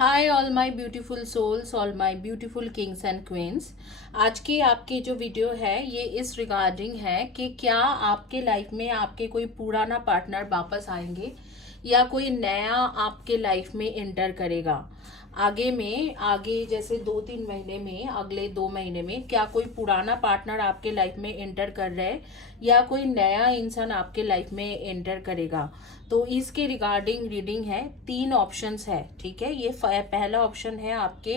Hi all my beautiful souls, all my beautiful kings and queens. आज की आपकी जो वीडियो है ये इस रिगार्डिंग है कि क्या आपके लाइफ में आपके कोई पुराना पार्टनर वापस आएंगे या कोई नया आपके लाइफ में एंटर करेगा। आगे जैसे 2-3 महीने में, अगले 2 महीने में क्या कोई पुराना पार्टनर आपके लाइफ में एंटर कर रहा है या कोई नया इंसान आपके लाइफ में एंटर करेगा। तो इसके रिगार्डिंग रीडिंग है। 3 ऑप्शंस है, ठीक है। ये पहला ऑप्शन है आपके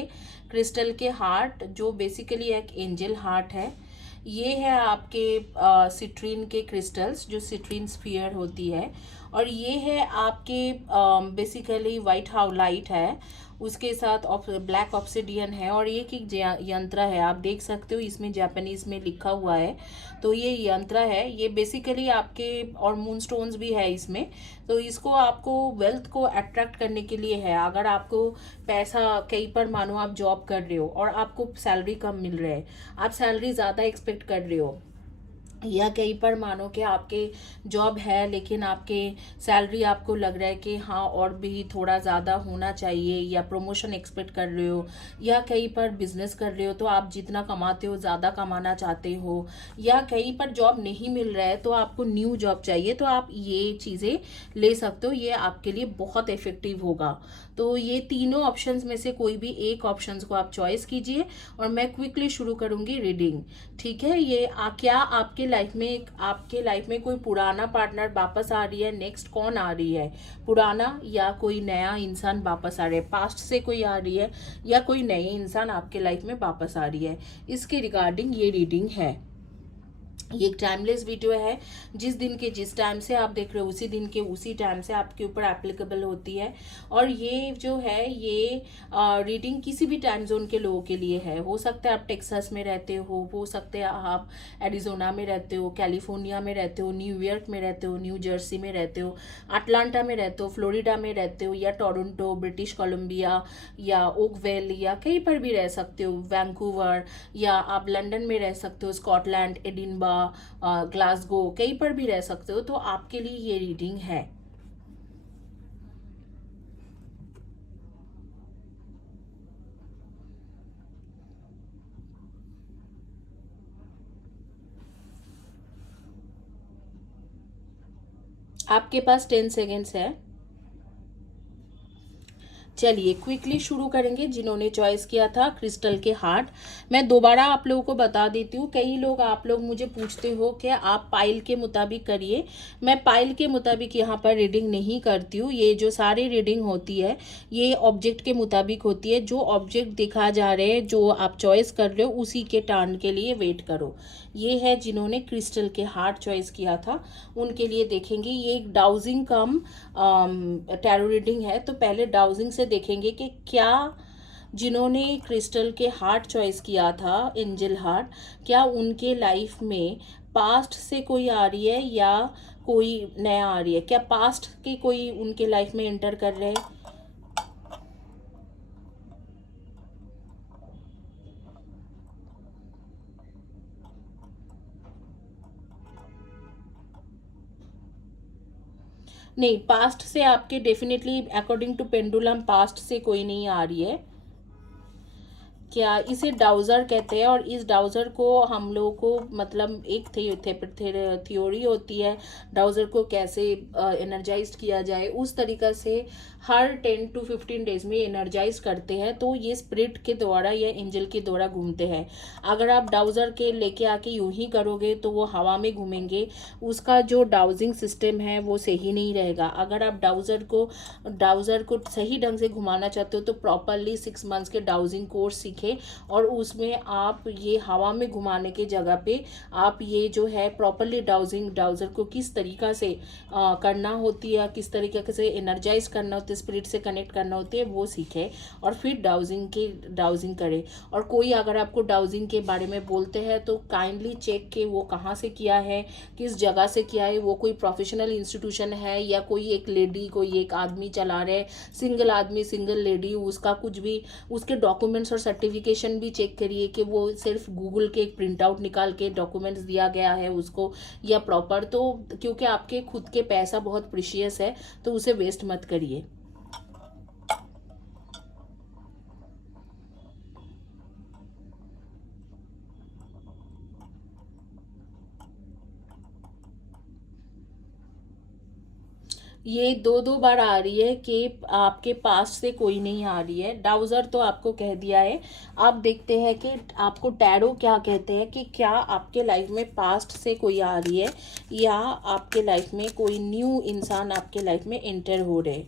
क्रिस्टल के हार्ट, जो बेसिकली एक एंजल हार्ट है। ये है आपके सिट्रीन के क्रिस्टल्स, जो सिट्रीन स्फीयर होती है। और ये है आपके बेसिकली वाइट हाउलाइट है, उसके साथ ब्लैक ऑब्सिडियन है। और ये एक यंत्र है, आप देख सकते हो इसमें जापानीज में लिखा हुआ है। तो ये यंत्र है, ये बेसिकली आपके, और मून स्टोन्स भी है इसमें। तो इसको आपको वेल्थ को अट्रैक्ट करने के लिए है। अगर आपको पैसा, कहीं पर मानो आप जॉब कर रहे हो और आपको सैलरी कम मिल रहा है, आप सैलरी ज़्यादा एक्सपेक्ट कर रहे हो, या कहीं पर मानो कि आपके जॉब है लेकिन आपके सैलरी आपको लग रहा है कि हाँ और भी थोड़ा ज़्यादा होना चाहिए, या प्रमोशन एक्सपेक्ट कर रहे हो, या कहीं पर बिजनेस कर रहे हो तो आप जितना कमाते हो ज़्यादा कमाना चाहते हो, या कहीं पर जॉब नहीं मिल रहा है तो आपको न्यू जॉब चाहिए, तो आप ये चीज़ें ले सकते हो। ये आपके लिए बहुत इफेक्टिव होगा। तो ये तीनों ऑप्शंस में से कोई भी एक ऑप्शंस को आप चॉइस कीजिए और मैं क्विकली शुरू करूँगी रीडिंग, ठीक है। क्या आपके लाइफ में कोई पुराना पार्टनर वापस आ रही है, नेक्स्ट कौन आ रही है, पुराना या कोई नया इंसान वापस आ रहा है, पास्ट से कोई आ रही है या कोई नए इंसान आपके लाइफ में वापस आ रही है, इसके रिगार्डिंग ये रीडिंग है। ये एक टाइमलेस वीडियो है, जिस दिन के जिस टाइम से आप देख रहे हो उसी दिन के उसी टाइम से आपके ऊपर एप्लीकेबल होती है। और ये जो है ये रीडिंग किसी भी टाइम जोन के लोगों के लिए है। हो सकता है आप टेक्सास में रहते हो सकता है आप एरिजोना में रहते हो, कैलिफोर्निया में रहते हो, न्यूयॉर्क में रहते हो, न्यू जर्सी में रहते हो, अटलांटा में रहते हो, फ्लोरिडा में रहते हो, या टोरंटो, ब्रिटिश कोलंबिया, या ओकवेल, या कहीं पर भी रह सकते हो, वैंकूवर, या आप लंदन में रह सकते हो, स्कॉटलैंड, एडिनबर्ग, ग्लासगो, कहीं पर भी रह सकते हो। तो आपके लिए ये रीडिंग है। आपके पास 10 सेकेंड्स है। चलिए क्विकली शुरू करेंगे। जिन्होंने चॉइस किया था क्रिस्टल के हार्ट, मैं दोबारा आप लोगों को बता देती हूँ। कई लोग, आप लोग मुझे पूछते हो कि आप पाइल के मुताबिक करिए। मैं पाइल के मुताबिक यहाँ पर रीडिंग नहीं करती हूँ। ये जो सारी रीडिंग होती है ये ऑब्जेक्ट के मुताबिक होती है। जो ऑब्जेक्ट दिखा जा रहे हैं, जो आप चॉइस कर रहे हो, उसी के टर्न के लिए वेट करो। ये है जिन्होंने क्रिस्टल के हार्ट चॉइस किया था, उनके लिए देखेंगे। ये एक डाउजिंग कम टैरो रीडिंग है। तो पहले डाउजिंग से देखेंगे कि क्या जिन्होंने क्रिस्टल के हार्ट चॉइस किया था, एंजल हार्ट, क्या उनके लाइफ में पास्ट से कोई आ रही है या कोई नया आ रही है। क्या पास्ट के कोई उनके लाइफ में एंटर कर रहे हैं। नहीं, पास्ट से आपके definitely according to pendulum past से कोई नहीं आ रही है। क्या इसे डाउजर कहते हैं। और इस डाउजर को हम लोगों को, मतलब एक थ्योरी होती है डाउजर को कैसे एनर्जाइज किया जाए, उस तरीक़ा से हर 10 to 15 डेज में एनर्जाइज करते हैं। तो ये स्पिरिट के द्वारा या एंजल के द्वारा घूमते हैं। अगर आप डाउजर के लेके आके यूं ही करोगे तो वो हवा में घूमेंगे, उसका जो डाउजिंग सिस्टम है वो सही नहीं रहेगा। अगर आप डाउजर को सही ढंग से घुमाना चाहते हो तो प्रॉपरली 6 मंथ्स के डाउजिंग कोर्स सीखें। और उसमें आप ये हवा में घुमाने के जगह पे आप ये जो है प्रॉपरली डाउजर को किस तरीका से करना होती है, किस तरीके से एनर्जाइज करना होता है, स्पिरिट से कनेक्ट करना होती है, वो सीखे और फिर डाउजिंग करे। और कोई अगर आपको डाउजिंग के बारे में बोलते हैं तो काइंडली चेक के वो कहाँ से किया है, किस जगह से किया है, वो कोई प्रोफेशनल इंस्टीट्यूशन है या कोई एक लेडी, कोई एक आदमी चला रहे, सिंगल आदमी, सिंगल लेडी, उसका कुछ भी, उसके डॉक्यूमेंट्स और सर्टिफिकेशन भी चेक करिए कि वो सिर्फ गूगल के एक प्रिंट आउट निकाल के डॉक्यूमेंट्स दिया गया है उसको, या प्रॉपर। तो क्योंकि आपके खुद के पैसा बहुत प्रीशियस है तो उसे वेस्ट मत करिए। ये दो दो बार आ रही है कि आपके पास्ट से कोई नहीं आ रही है। डाउजर तो आपको कह दिया है। अब देखते हैं कि आपको टैरो क्या कहते हैं, कि क्या आपके लाइफ में पास्ट से कोई आ रही है या आपके लाइफ में कोई न्यू इंसान आपके लाइफ में एंटर हो रहे।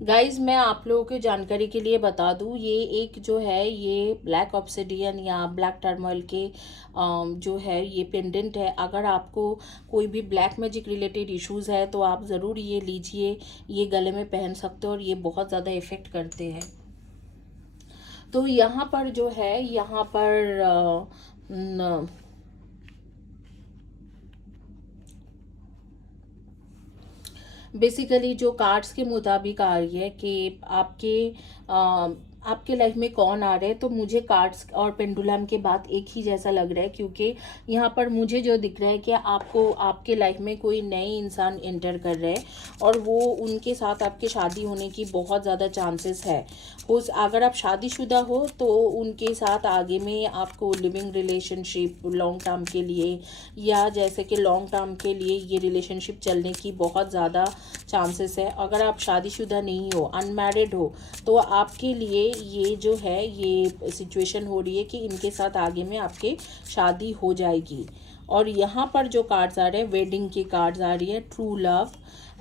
गाइज मैं आप लोगों की जानकारी के लिए बता दूं, ये एक जो है ये ब्लैक ऑब्सिडियन या ब्लैक टर्मोइल के जो है ये पेंडेंट है। अगर आपको कोई भी ब्लैक मैजिक रिलेटेड इश्यूज है तो आप ज़रूर ये लीजिए, ये गले में पहन सकते हो और ये बहुत ज़्यादा इफ़ेक्ट करते हैं। तो यहाँ पर जो है, यहाँ पर बेसिकली जो कार्ड्स के मुताबिक आ रही है कि आपके लाइफ में कौन आ रहे हैं। तो मुझे कार्ड्स और पेंडुलम के बाद एक ही जैसा लग रहा है, क्योंकि यहाँ पर मुझे जो दिख रहा है कि आपको आपके लाइफ में कोई नए इंसान एंटर कर रहे हैं और वो उनके साथ आपके शादी होने की बहुत ज़्यादा चांसेस है। अगर आप शादीशुदा हो तो उनके साथ आगे में आपको लिविंग रिलेशनशिप लॉन्ग टर्म के लिए, या जैसे कि लॉन्ग टर्म के लिए ये रिलेशनशिप चलने की बहुत ज़्यादा चांसेस है। अगर आप शादीशुदा नहीं हो, अनमैरिड हो, तो आपके लिए ये जो है ये सिचुएशन हो रही है कि इनके साथ आगे में आपके शादी हो जाएगी। और यहाँ पर जो कार्ड्स आ रहे हैं, वेडिंग की कार्ड्स आ रही है, true love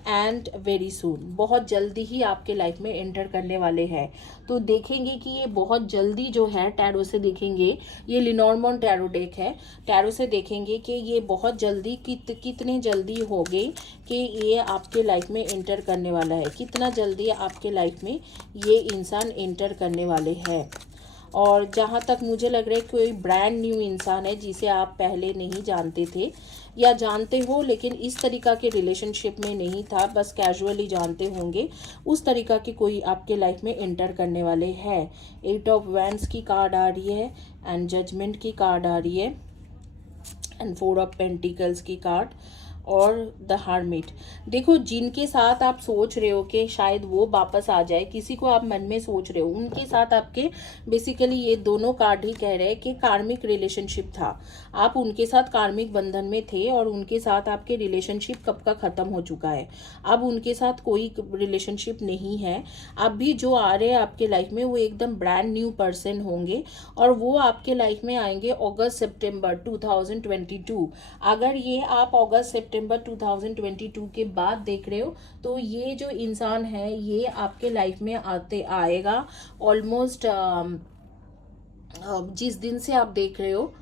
and very soon, बहुत जल्दी ही आपके लाइफ में एंटर करने वाले हैं। तो देखेंगे कि ये बहुत जल्दी जो है, टैरो से देखेंगे, ये लिनॉर्मॉन टैरो डेक है, टैरो से देखेंगे कि ये बहुत जल्दी कितने जल्दी हो गए कि ये आपके लाइफ में एंटर करने वाला है, कितना जल्दी आपके लाइफ में ये इंसान एंटर करने वाले हैं। और जहाँ तक मुझे लग रहा है कोई ब्रांड न्यू इंसान है जिसे आप पहले नहीं जानते थे, या जानते हो लेकिन इस तरीका के रिलेशनशिप में नहीं था, बस कैजुअली जानते होंगे, उस तरीका के कोई आपके लाइफ में एंटर करने वाले हैं। 8 ऑफ वैंड्स की कार्ड आ रही है एंड जजमेंट की कार्ड आ रही है एंड 4 ऑफ पेंटिकल्स की कार्ड और द हार्मिट। देखो, जिनके साथ आप सोच रहे हो कि शायद वो वापस आ जाए, किसी को आप मन में सोच रहे हो, उनके साथ आपके बेसिकली ये दोनों कार्ड ही कह रहे हैं कि कार्मिक रिलेशनशिप था, आप उनके साथ कार्मिक बंधन में थे और उनके साथ आपके रिलेशनशिप कब का ख़त्म हो चुका है। अब उनके साथ कोई रिलेशनशिप नहीं है। अब भी जो आ रहे हैं आपके लाइफ में वो एकदम ब्रांड न्यू पर्सन होंगे और वो आपके लाइफ में आएंगे अगस्त सितंबर 2022। अगर ये आप अगस्त सितंबर 2022 के बाद देख रहे हो तो ये जो इंसान है ये आपके लाइफ में आएगा ऑलमोस्ट जिस दिन से आप देख रहे हो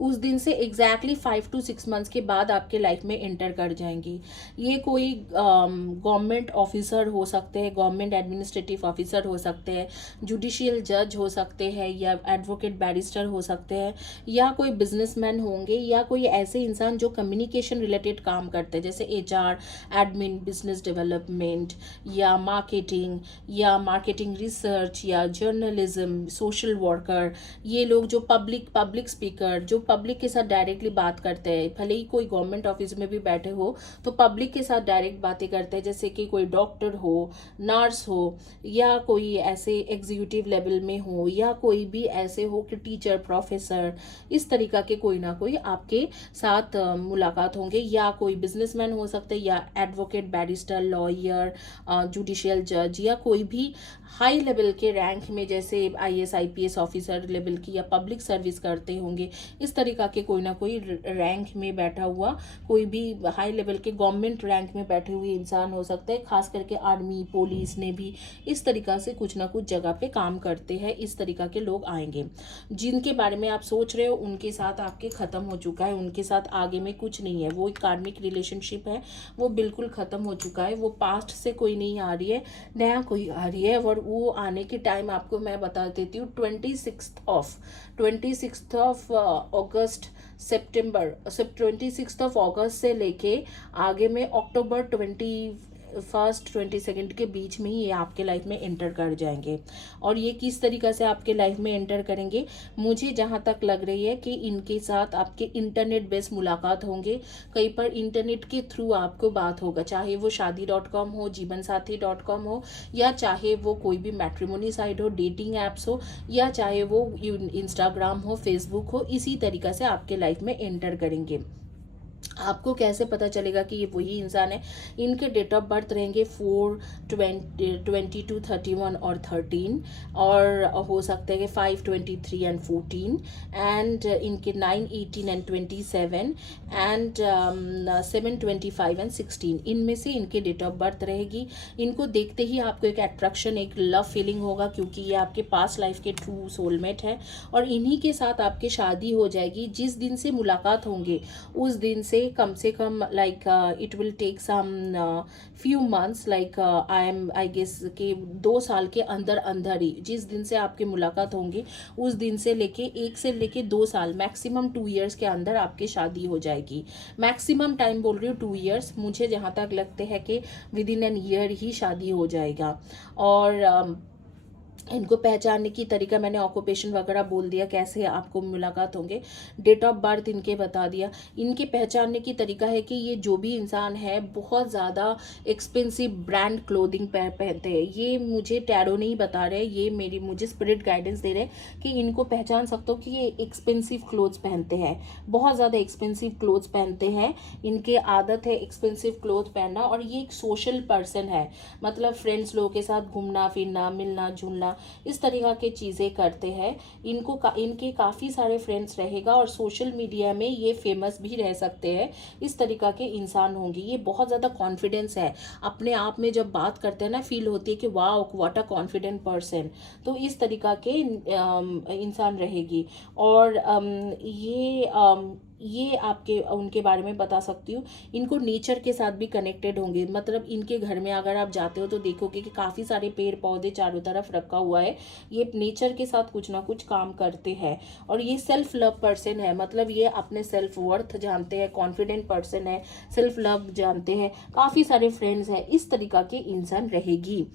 उस दिन से एग्जैक्टली 5 to 6 मंथ्स के बाद आपके लाइफ में एंटर कर जाएंगी। ये कोई गवर्नमेंट ऑफिसर हो सकते हैं, गवर्नमेंट एडमिनिस्ट्रेटिव ऑफिसर हो सकते हैं, जुडिशियल जज हो सकते हैं, या एडवोकेट बैरिस्टर हो सकते हैं, या कोई बिजनेसमैन होंगे, या कोई ऐसे इंसान जो कम्युनिकेशन रिलेटेड काम करते हैं, जैसे HR, एडमिन, बिजनेस डेवलपमेंट, या मार्केटिंग रिसर्च, या जर्नलिज्म, सोशल वर्कर। ये लोग जो पब्लिक स्पीकर, जो पब्लिक के साथ डायरेक्टली बात करते हैं, भले ही कोई गवर्नमेंट ऑफिस में भी बैठे हो तो पब्लिक के साथ डायरेक्ट बातें करते हैं, जैसे कि कोई डॉक्टर हो, नर्स हो, या कोई ऐसे एग्जीक्यूटिव लेवल में हो, या कोई भी ऐसे हो कि टीचर, प्रोफेसर, इस तरीका के कोई ना कोई आपके साथ मुलाकात होंगे। या कोई बिजनेसमैन हो सकते हैं, या एडवोकेट, बैरिस्टर, लॉयर, जुडिशियल जज, या कोई भी हाई लेवल के रैंक में जैसे IAS IPS ऑफिसर लेवल की या पब्लिक सर्विस करते होंगे, इस इस तरीका के कोई ना कोई रैंक में बैठा हुआ, कोई भी हाई लेवल के गवर्नमेंट रैंक में बैठे हुए इंसान हो सकते हैं, खास करके आर्मी, पुलिस ने भी इस तरीका से कुछ ना कुछ जगह पे काम करते हैं। इस तरीका के लोग आएंगे। जिनके बारे में आप सोच रहे हो उनके साथ आपके ख़त्म हो चुका है, उनके साथ आगे में कुछ नहीं है, वो एक कार्मिक रिलेशनशिप है, वो बिल्कुल ख़त्म हो चुका है। वो पास्ट से कोई नहीं आ रही है, नया कोई आ रही है। और वो आने की टाइम आपको मैं बता देती हूँ, 26 अगस्त सितंबर 26 अगस्त से लेके आगे में अक्टूबर 22 के बीच में ही ये आपके लाइफ में एंटर कर जाएंगे। और ये किस तरीक़ा से आपके लाइफ में एंटर करेंगे, मुझे जहाँ तक लग रही है कि इनके साथ आपके इंटरनेट बेस्ड मुलाकात होंगे। कहीं पर इंटरनेट के थ्रू आपको बात होगा, चाहे वो शादी.com हो, जीवनसाथी.com हो, या चाहे वो कोई भी मैट्रिमोनी साइट हो, डेटिंग ऐप्स हो, या चाहे वो इंस्टाग्राम हो, फेसबुक हो, इसी तरीक़ा से आपके लाइफ में एंटर करेंगे। आपको कैसे पता चलेगा कि ये वही इंसान है? इनके डेट ऑफ बर्थ रहेंगे 4/22, 31 और 13, और हो सकते हैं कि 5/23 एंड 14, एंड इनके 9/18 एंड 27, एंड 7/25 एंड 16, इनमें से इनके डेट ऑफ बर्थ रहेगी। इनको देखते ही आपको एक अट्रैक्शन, एक लव फीलिंग होगा, क्योंकि ये आपके पास्ट लाइफ के ट्रू सोलमेट है, और इन्हीं के साथ आपकी शादी हो जाएगी। जिस दिन से मुलाकात होंगे उस दिन से कम like it will take some few months, like I guess कि 2 साल के अंदर अंदर ही, जिस दिन से आपकी मुलाकात होंगी उस दिन से लेके 2 साल, मैक्सिमम 2 इयर्स के अंदर आपकी शादी हो जाएगी। मैक्सिमम टाइम बोल रही हूँ 2 इयर्स, मुझे जहाँ तक लगते हैं कि विद इन एन ईयर ही शादी हो जाएगा। और इनको पहचानने की तरीका मैंने ऑक्यूपेशन वगैरह बोल दिया, कैसे आपको मुलाकात होंगे, डेट ऑफ बर्थ इनके बता दिया। इनके पहचानने की तरीका है कि ये जो भी इंसान है बहुत ज़्यादा एक्सपेंसिव ब्रांड क्लोथिंग पहनते हैं। ये मुझे टैरो नहीं बता रहे, ये मुझे स्पिरिट गाइडेंस दे रहे कि इनको पहचान सकते हो कि ये एक्सपेंसिव क्लोथ्स पहनते हैं, बहुत ज़्यादा एक्सपेंसिव क्लोथ्स पहनते हैं। इनके आदत है एक्सपेंसिव क्लोथ पहनना, और ये एक सोशल पर्सन है, मतलब फ्रेंड्स लोगों के साथ घूमना फिरना, मिलना जुलना, इस तरीका के चीज़ें करते हैं। इनके काफ़ी सारे फ्रेंड्स रहेगा, और सोशल मीडिया में ये फेमस भी रह सकते हैं। इस तरीका के इंसान होंगे। ये बहुत ज़्यादा कॉन्फिडेंस है अपने आप में, जब बात करते हैं ना फील होती है कि वाह व्हाट अ कॉन्फिडेंट पर्सन। तो इस तरीका के इंसान रहेगी। और ये आपके उनके बारे में बता सकती हूँ। इनको नेचर के साथ भी कनेक्टेड होंगे, मतलब इनके घर में अगर आप जाते हो तो देखोगे कि काफ़ी सारे पेड़ पौधे चारों तरफ रखा हुआ है। ये नेचर के साथ कुछ ना कुछ काम करते हैं। और ये सेल्फ लव पर्सन है, मतलब ये अपने सेल्फ वर्थ जानते हैं, कॉन्फिडेंट पर्सन है, सेल्फ लव जानते हैं, काफ़ी सारे फ्रेंड्स हैं। इस तरीका के इंसान रहेगी।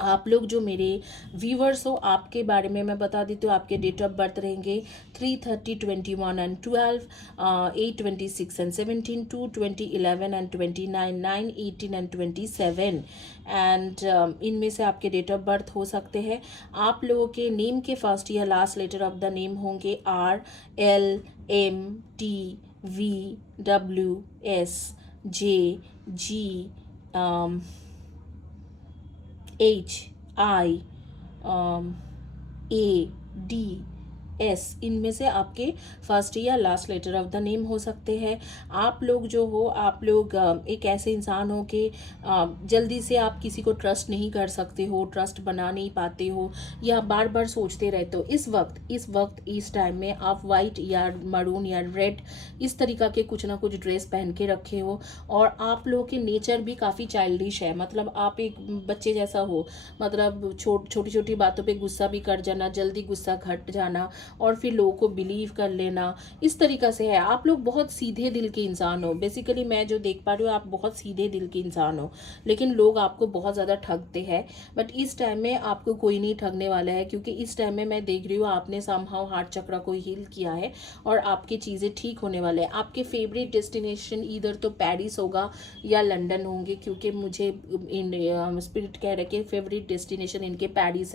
आप लोग जो मेरे व्यूवर्स हो, आपके बारे में मैं बता देती हूँ। आपके डेट ऑफ बर्थ रहेंगे 3/30, 21 and 12, 8/26 and 17, 2/20, 11 and 29, 9, 18 and 27, and इनमें से आपके डेट ऑफ बर्थ हो सकते हैं। आप लोगों के नेम के फर्स्ट या last letter of the name होंगे R, L, M, T, V, W, S, J, G, H, I, A, D, S, इनमें से आपके फर्स्ट या last letter of the name हो सकते हैं। आप लोग जो हो, आप लोग एक ऐसे इंसान हो कि जल्दी से आप किसी को ट्रस्ट नहीं कर सकते हो, ट्रस्ट बना नहीं पाते हो, या बार बार सोचते रहते हो। इस टाइम में आप वाइट या मरून या रेड इस तरीका के कुछ ना कुछ ड्रेस पहन के रखे हो। और आप लोगों के नेचर भी काफ़ी चाइल्डिश है, मतलब आप एक बच्चे जैसा हो, मतलब छोटी छोटी बातों पे गुस्सा भी कर जाना, जल्दी गुस्सा घट जाना, और फिर लोगों को बिलीव कर लेना, इस तरीका से है। आप लोग बहुत सीधे दिल के इंसान हो। बेसिकली मैं जो देख पा रही हूँ, आप बहुत सीधे दिल के इंसान हो, लेकिन लोग आपको बहुत ज़्यादा ठगते हैं। बट इस टाइम में आपको कोई नहीं ठगने वाला है, क्योंकि इस टाइम में मैं देख रही हूँ आपने समहाउ हार्ट चक्र को हील किया है, और आपकी चीज़ें ठीक होने वाले हैं। आपके फेवरेट डेस्टिनेशन इधर तो पेरिस होगा या लंदन होंगे, क्योंकि मुझे स्पिरिट कह रहे कि फेवरेट डेस्टिनेशन इनके पेरिस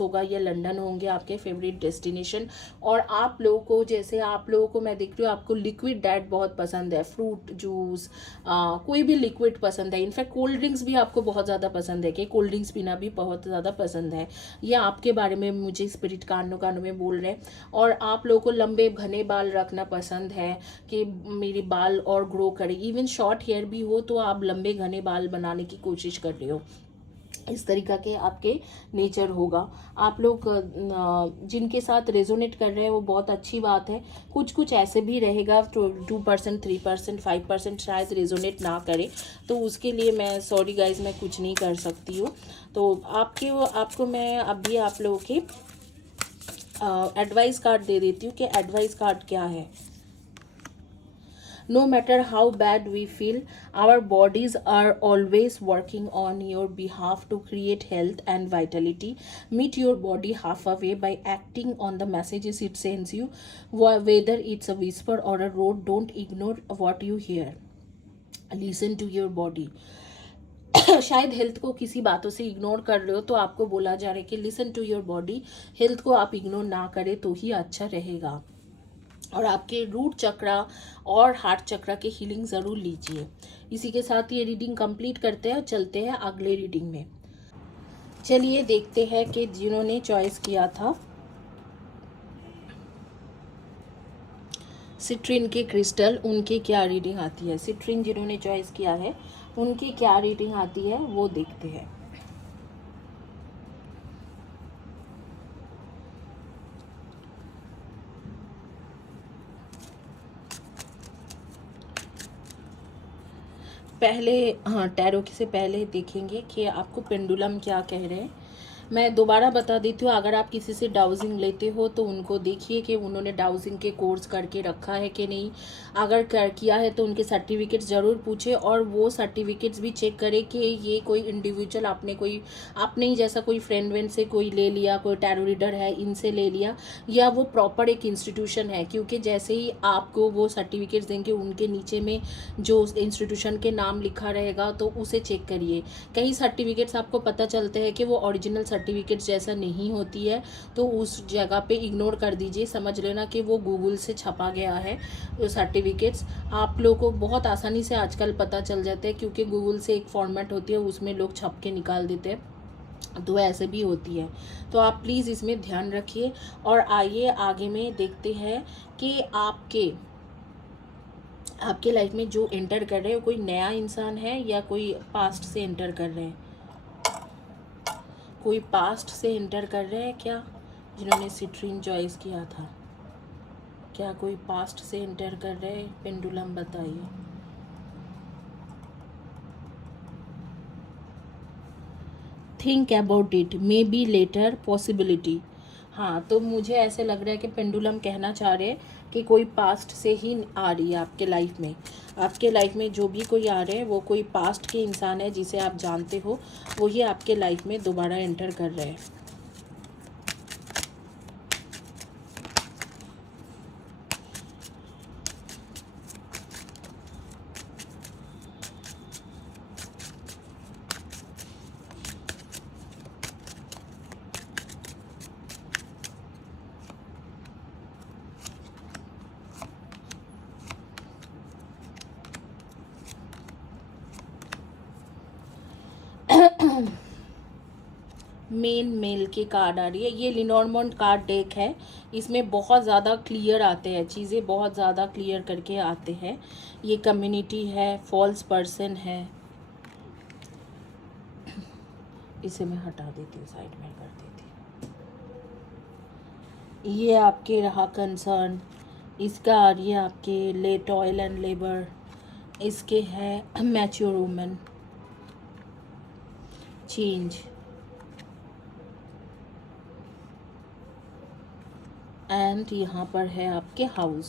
होगा या लंदन होंगे आपके फेवरेट डेस्टिनेशन। और आप लोगों को, जैसे आप लोगों को मैं देख रही हूँ, आपको लिक्विड डाइट बहुत पसंद है, फ्रूट जूस, कोई भी लिक्विड पसंद है। इनफैक्ट कोल्ड ड्रिंक्स भी आपको बहुत ज़्यादा पसंद है, कि कोल्ड ड्रिंक्स पीना भी बहुत ज़्यादा पसंद है। ये आपके बारे में मुझे स्पिरिट कानों कानों में बोल रहे हैं। और आप लोगों को लंबे घने बाल रखना पसंद है, कि मेरे बाल और ग्रो करे। इवन शॉर्ट हेयर भी हो तो आप लंबे घने बाल बनाने की कोशिश कर रहे हो। इस तरीका के आपके नेचर होगा। आप लोग जिनके साथ रेजोनेट कर रहे हैं वो बहुत अच्छी बात है। कुछ कुछ ऐसे भी रहेगा, 2%, 3%, 5% शायद रेजोनेट ना करे, तो उसके लिए मैं सॉरी गाइज, मैं कुछ नहीं कर सकती हूँ। तो आपको मैं अभी आप लोगों के एडवाइस कार्ड दे देती हूँ कि एडवाइस कार्ड क्या है। No matter how bad we feel, our bodies are always working on your behalf to create health and vitality. Meet your body halfway by acting on the messages it sends you, whether it's a whisper or a road. Don't ignore what you hear. Listen to your body. शायद health को किसी बातों से ignore कर रहे हो, तो आपको बोला जा रहा है कि listen to your body. Health को आप इग्नोर ना करें तो ही अच्छा रहेगा। और आपके रूट चक्रा और हार्ट चक्रा के हीलिंग ज़रूर लीजिए। इसी के साथ ये रीडिंग कंप्लीट करते हैं और चलते हैं अगले रीडिंग में। चलिए देखते हैं कि जिन्होंने चॉइस किया था सिट्रिन के क्रिस्टल, उनकी क्या रीडिंग आती है। सिट्रिन जिन्होंने चॉइस किया है उनकी क्या रीडिंग आती है वो देखते हैं। पहले टैरो से पहले देखेंगे कि आपको पेंडुलम क्या कह रहे हैं। मैं दोबारा बता देती हूँ, अगर आप किसी से डाउजिंग लेते हो तो उनको देखिए कि उन्होंने डाउजिंग के कोर्स करके रखा है कि नहीं। अगर किया है तो उनके सर्टिफिकेट्स ज़रूर पूछे, और वो सर्टिफिकेट्स भी चेक करें कि ये कोई इंडिविजुअल आपने ही जैसा कोई फ्रेंड वेंड से कोई ले लिया, कोई टैरो रीडर है इनसे ले लिया, या वो प्रॉपर एक इंस्टीट्यूशन है। क्योंकि जैसे ही आपको वो सर्टिफिकेट्स देंगे उनके नीचे में जो इंस्टीट्यूशन के नाम लिखा रहेगा तो उसे चेक करिए। कई सर्टिफिकेट्स आपको पता चलते हैं कि वो ओरिजिनल सर्टिफिकेट जैसा नहीं होती है, तो उस जगह पे इग्नोर कर दीजिए। समझ लेना कि वो गूगल से छपा गया है। सर्टिफिकेट्स आप लोगों को बहुत आसानी से आजकल पता चल जाते हैं, क्योंकि गूगल से एक फॉर्मेट होती है, उसमें लोग छप के निकाल देते हैं, तो ऐसे भी होती है। तो आप प्लीज़ इसमें ध्यान रखिए। और आइए आगे में देखते हैं कि आपके लाइफ में जो एंटर कर रहे हैं कोई नया इंसान है या कोई पास्ट से एंटर कर रहे हैं। कोई पास्ट से एंटर कर रहे हैं क्या, जिन्होंने सिट्रिन चॉइस किया था? क्या कोई पास्ट से एंटर कर रहे हैं? पेंडुलम बताइए। Think about it, maybe later, possibility. हाँ, तो मुझे ऐसे लग रहा है कि पेंडुलम कहना चाह रहे हैं कि कोई पास्ट से ही आ रही है आपके लाइफ में। आपके लाइफ में जो भी कोई आ रहे हैं वो कोई पास्ट के इंसान है जिसे आप जानते हो, वही आपके लाइफ में दोबारा एंटर कर रहे हैं। मेल के कार्ड आ रही है। ये लिनॉर्मॉन्ट कार्ड डेक है, इसमें बहुत ज़्यादा क्लियर आते हैं, चीज़ें बहुत ज़्यादा क्लियर करके आते हैं। ये कम्युनिटी है, फॉल्स पर्सन है। इसे मैं हटा देती हूँ, साइड में कर देती हूँ। ये आपके रहा कंसर्न, इसका आ रही है आपके लेट ऑयल एंड लेबर, इसके है मैच्योर वुमन, चेंज, एंड यहाँ पर है आपके हाउस।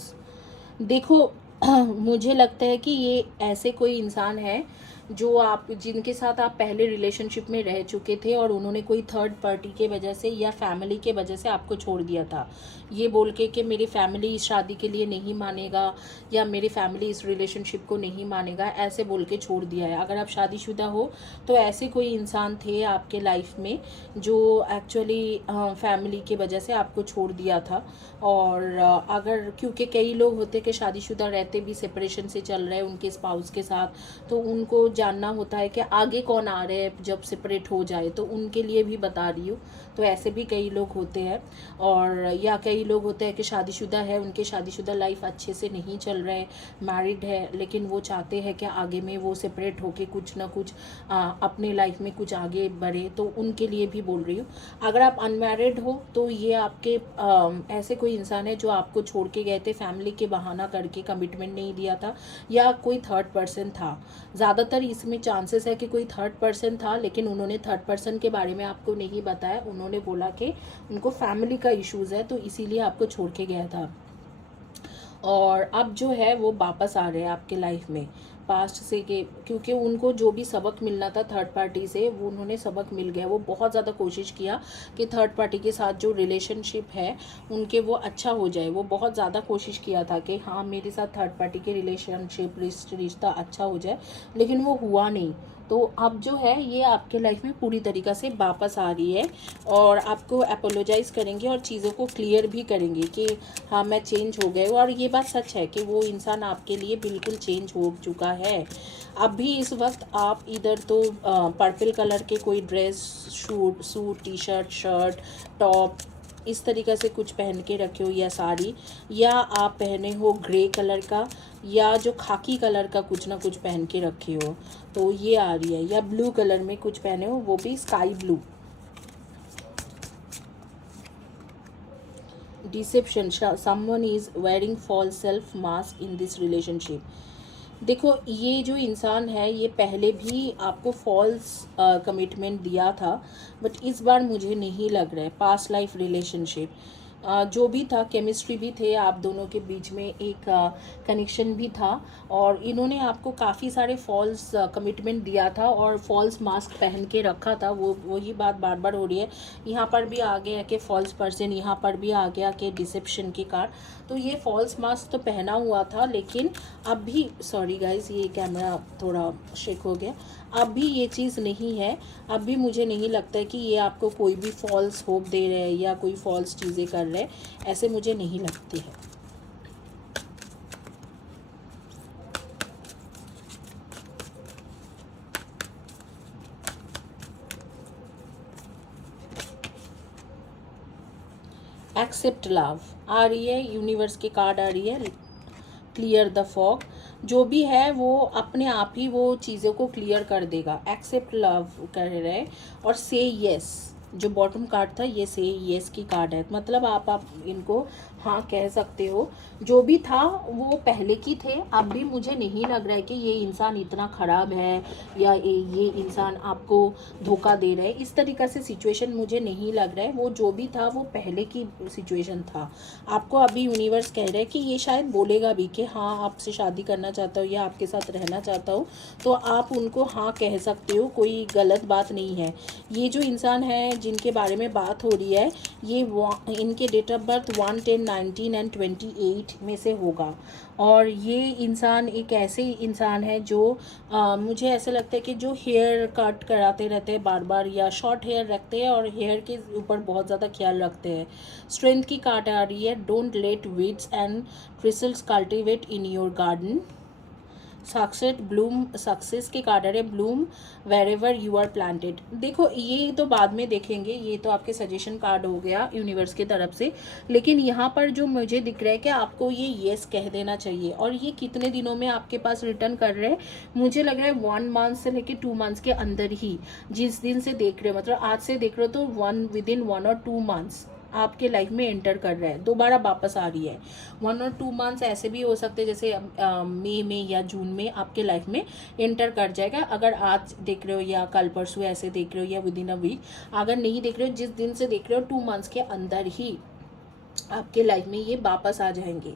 देखो मुझे लगता है कि ये ऐसे कोई इंसान है जो आप जिनके साथ आप पहले रिलेशनशिप में रह चुके थे और उन्होंने कोई थर्ड पार्टी के वजह से या फैमिली के वजह से आपको छोड़ दिया था, ये बोल के कि मेरी फैमिली इस शादी के लिए नहीं मानेगा या मेरी फैमिली इस रिलेशनशिप को नहीं मानेगा, ऐसे बोल के छोड़ दिया है। अगर आप शादीशुदा हो तो ऐसे कोई इंसान थे आपके लाइफ में जो एक्चुअली फैमिली की वजह से आपको छोड़ दिया था। और अगर क्योंकि कई लोग होते कि शादीशुदा रहते भी सेपरेशन से चल रहे हैं उनके स्पाउस के साथ, तो उनको जानना होता है कि आगे कौन आ रहे हैं जब सेपरेट हो जाए, तो उनके लिए भी बता रही हूँ। तो ऐसे भी कई लोग होते हैं। और या कई लोग होते हैं कि शादीशुदा है, उनके शादीशुदा लाइफ अच्छे से नहीं चल रहे, मैरिड है, लेकिन वो चाहते हैं कि आगे में वो सेपरेट होके कुछ ना कुछ अपने लाइफ में कुछ आगे बढ़े, तो उनके लिए भी बोल रही हूँ। अगर आप अनमैरिड हो तो ये आपके ऐसे कोई इंसान है जो आपको छोड़ के गए थे, फैमिली के बहाना करके, कमिटमेंट नहीं दिया था, या कोई थर्ड पर्सन था। ज़्यादातर इसमें चांसेस है कि कोई थर्ड पर्सन था, लेकिन उन्होंने थर्ड पर्सन के बारे में आपको नहीं बताया। उन्होंने बोला कि उनको फैमिली का इश्यूज़ है, तो इसीलिए आपको छोड़ के गया था। और अब जो है वो वापस आ रहे हैं आपके लाइफ में पास्ट से, के क्योंकि उनको जो भी सबक मिलना था थर्ड पार्टी से वो उन्होंने सबक मिल गया। वो बहुत ज़्यादा कोशिश किया कि थर्ड पार्टी के साथ जो रिलेशनशिप है उनके वो अच्छा हो जाए। वो बहुत ज़्यादा कोशिश किया था कि हाँ मेरे साथ थर्ड पार्टी के रिलेशनशिप रिश्ता अच्छा हो जाए, लेकिन वो हुआ नहीं। तो अब जो है ये आपके लाइफ में पूरी तरीक़ा से वापस आ रही है और आपको अपोलोजाइज़ करेंगे और चीज़ों को क्लियर भी करेंगे कि हाँ मैं चेंज हो गए। और ये बात सच है कि वो इंसान आपके लिए बिल्कुल चेंज हो चुका है। अभी इस वक्त आप इधर तो पर्पल कलर के कोई dress, suit, T shirt, shirt, top इस तरीक़े से कुछ पहन के रखे हो, या साड़ी, या आप पहने हो ग्रे कलर का, या जो खाकी कलर का कुछ ना कुछ पहन के रखे हो, तो ये आ रही है। या ब्लू कलर में कुछ पहने हो, वो भी sky blue. Deception, someone is wearing false self mask in this relationship. देखो ये जो इंसान है ये पहले भी आपको फॉल्स कमिटमेंट दिया था, बट इस बार मुझे नहीं लग रहा है। पास्ट लाइफ रिलेशनशिप जो भी था, केमिस्ट्री भी थे आप दोनों के बीच में, एक कनेक्शन भी था, और इन्होंने आपको काफ़ी सारे फॉल्स कमिटमेंट दिया था और फॉल्स मास्क पहन के रखा था। वही बात बार बार हो रही है। यहाँ पर भी आ गया कि फॉल्स पर्सन, यहाँ पर भी आ गया कि डिसेप्शन की कार। तो ये फॉल्स मास्क तो पहना हुआ था, लेकिन अब भी, सॉरी गाइज ये कैमरा थोड़ा शेक हो गया, अब भी ये चीज़ नहीं है। अब भी मुझे नहीं लगता है कि ये आपको कोई भी फॉल्स होप दे रहे हैं या कोई फॉल्स चीज़ें कर रहे हैं, ऐसे मुझे नहीं लगती है। एक्सेप्ट लव आ रही है, यूनिवर्स की कार्ड आ रही है, क्लियर द फॉग। जो भी है वो अपने आप ही वो चीज़ों को क्लियर कर देगा। एक्सेप्ट लव कर रहे और से येस, जो बॉटम कार्ड था ये से येस की कार्ड है। मतलब आप इनको हाँ कह सकते हो। जो भी था वो पहले की थे, अब भी मुझे नहीं लग रहा है कि ये इंसान इतना ख़राब है या ये इंसान आपको धोखा दे रहा है। इस तरीक़े से सिचुएशन मुझे नहीं लग रहा है। वो जो भी था वो पहले की सिचुएशन था। आपको अभी यूनिवर्स कह रहा है कि ये शायद बोलेगा भी कि हाँ आपसे शादी करना चाहता हो या आपके साथ रहना चाहता हो, तो आप उनको हाँ कह सकते हो, कोई गलत बात नहीं है। ये जो इंसान है जिनके बारे में बात हो रही है, ये इनके डेट ऑफ बर्थ 1, 10, 19 एंड 28 में से होगा। और ये इंसान एक ऐसे इंसान है जो मुझे ऐसा लगता है कि जो हेयर कट कराते रहते हैं बार बार, या शॉर्ट हेयर रखते हैं और हेयर के ऊपर बहुत ज़्यादा ख्याल रखते हैं। स्ट्रेंथ की कार्ड आ रही है, don't let weeds and thistles cultivate in your garden. Success bloom, success के कार्ड है, bloom wherever you are planted. देखो ये तो बाद में देखेंगे, ये तो आपके सजेशन कार्ड हो गया यूनिवर्स की तरफ से। लेकिन यहाँ पर जो मुझे दिख रहा है कि आपको ये येस कह देना चाहिए। और ये कितने दिनों में आपके पास रिटर्न कर रहे हैं, मुझे लग रहा है 1 मंथ से लेकर 2 मंथ्स के अंदर ही। जिस दिन से देख रहे हो, मतलब आज से देख रहे हो, तो विदिन 1 और 2 मंथ्स आपके लाइफ में एंटर कर रहा है, दोबारा वापस आ रही है। 1 और 2 मंथ्स ऐसे भी हो सकते हैं, जैसे मई में या जून में आपके लाइफ में एंटर कर जाएगा। अगर आज देख रहे हो या कल परसों ऐसे देख रहे हो या विद इन अ वीक, अगर नहीं देख रहे हो, जिस दिन से देख रहे हो 2 मंथ्स के अंदर ही आपके लाइफ में ये वापस आ जाएंगे।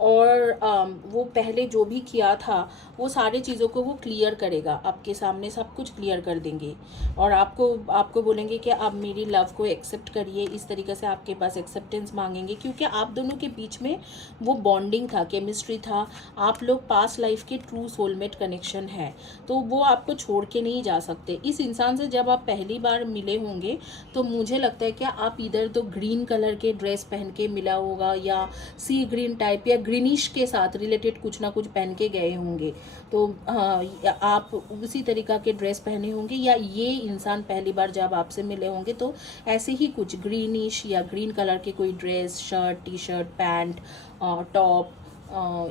और वो पहले जो भी किया था वो सारे चीज़ों को वो क्लियर करेगा, आपके सामने सब कुछ क्लियर कर देंगे। और आपको आपको बोलेंगे कि आप मेरी लव को एक्सेप्ट करिए, इस तरीके से आपके पास एक्सेप्टेंस मांगेंगे, क्योंकि आप दोनों के बीच में वो बॉन्डिंग था, केमिस्ट्री था, आप लोग पास्ट लाइफ के ट्रू सोलमेट कनेक्शन है। तो वो आपको छोड़ के नहीं जा सकते। इस इंसान से जब आप पहली बार मिले होंगे तो मुझे लगता है कि आप इधर तो ग्रीन कलर के ड्रेस पहन के मिला होगा, या सी ग्रीन टाइप या ग्रीनिश के साथ रिलेटेड कुछ ना कुछ पहन के गए होंगे। तो हाँ, आप उसी तरीका के ड्रेस पहने होंगे, या ये इंसान पहली बार जब आपसे मिले होंगे तो ऐसे ही कुछ ग्रीनिश या ग्रीन कलर के कोई dress, shirt, T shirt, pant, top,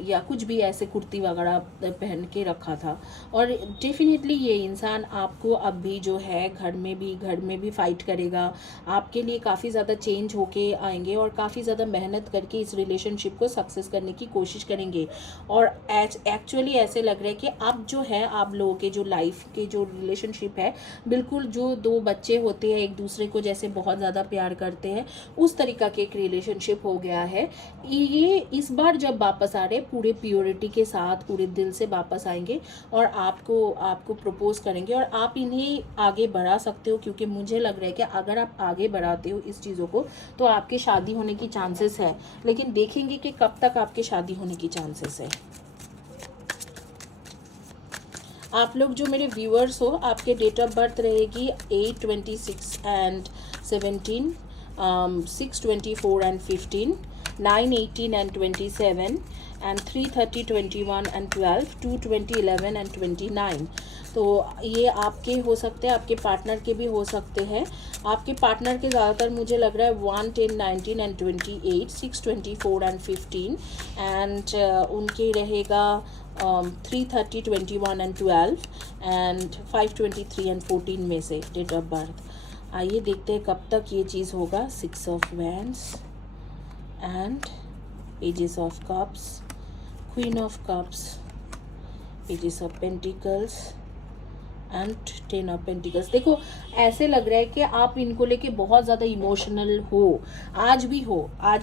या कुछ भी ऐसे कुर्ती वगैरह पहन के रखा था। और डेफिनेटली ये इंसान आपको अब भी जो है घर में भी फाइट करेगा, आपके लिए काफ़ी ज़्यादा चेंज होके आएंगे और काफ़ी ज़्यादा मेहनत करके इस रिलेशनशिप को सक्सेस करने की कोशिश करेंगे। और एक्चुअली ऐसे लग रहा है कि अब जो है आप लोगों के जो लाइफ के जो रिलेशनशिप है, बिल्कुल जो दो बच्चे होते हैं एक दूसरे को जैसे बहुत ज़्यादा प्यार करते हैं, उस तरीका के एक रिलेशनशिप हो गया है। ये इस बार जब वापस आ रहे पूरे प्योरिटी के साथ, पूरे दिल से वापस आएंगे और आपको प्रपोज करेंगे, और आप इन्हें आगे बढ़ा सकते हो, क्योंकि मुझे लग रहा है कि अगर आप आगे बढ़ाते हो इस चीज़ों को तो आपके शादी होने की चांसेस है। लेकिन देखेंगे कि कब तक आपके शादी होने की चांसेस है। आप लोग जो मेरे व्यूअर्स हो, आपके डेट ऑफ बर्थ रहेगी 8, 26 and 17, 6, 24 and 15, 9, 18 and 27 and 3, 30, 21 and 12, 2, 20, 11 and 29। तो ये आपके हो सकते हैं, आपके पार्टनर के भी हो सकते हैं। आपके पार्टनर के ज़्यादातर मुझे लग रहा है 1, 10, 19 एंड 28, 6, 24 एंड 15 एंड उनके रहेगा 3, 30, 21 एंड 12 एंड 5, 23 एंड 14 में से डेट ऑफ बर्थ। आइए देखते हैं कब तक ये चीज़ होगा। 6 of wands and pages of cups, queen of cups, pages of pentacles and 10 of pentacles. देखो ऐसे लग रहा है कि आप इनको लेके बहुत ज़्यादा इमोशनल हो, आज